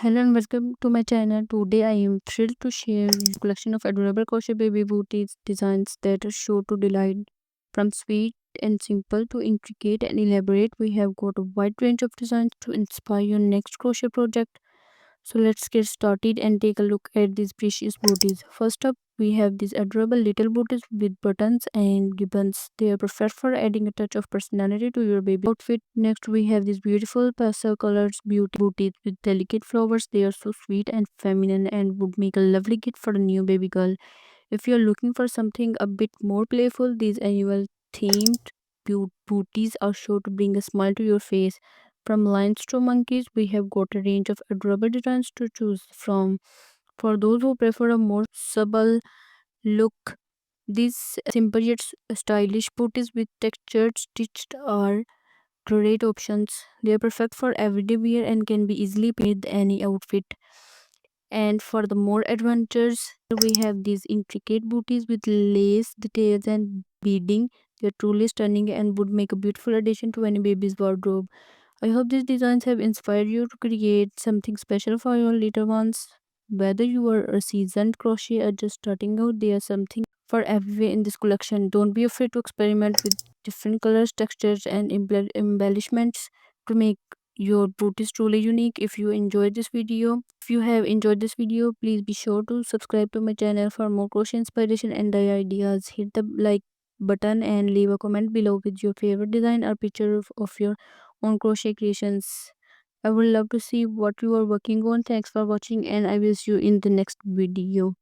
Hello and welcome to my channel. Today I am thrilled to share a collection of adorable crochet baby booties designs that are sure to delight. From sweet and simple to intricate and elaborate, we have got a wide range of designs to inspire your next crochet project. So let's get started and take a look at these precious booties. First up, we have these adorable little booties with buttons and ribbons. They are perfect for adding a touch of personality to your baby outfit. Next, we have these beautiful pastel colors beauty booties with delicate flowers. They are so sweet and feminine and would make a lovely gift for a new baby girl. If you're looking for something a bit more playful, these annual themed booties are sure to bring a smile to your face. From lions to monkeys, we have got a range of adorable designs to choose from. For those who prefer a more subtle look, these simple yet stylish booties with textured stitched are great options. They are perfect for everyday wear and can be easily paired with any outfit. And for the more adventures, we have these intricate booties with lace details and beading. They're truly stunning and would make a beautiful addition to any baby's wardrobe. I hope these designs have inspired you to create something special for your little ones. Whether you are a seasoned crochet or just starting out, there's something for everyone in this collection. Don't be afraid to experiment with different colors, textures, and embellishments to make your booties truly unique. If you have enjoyed this video, please be sure to subscribe to my channel for more crochet inspiration and ideas. Hit the like button and leave a comment below with your favorite design or picture of your own crochet creations. I would love to see what you are working on. Thanks for watching and I will see you in the next video.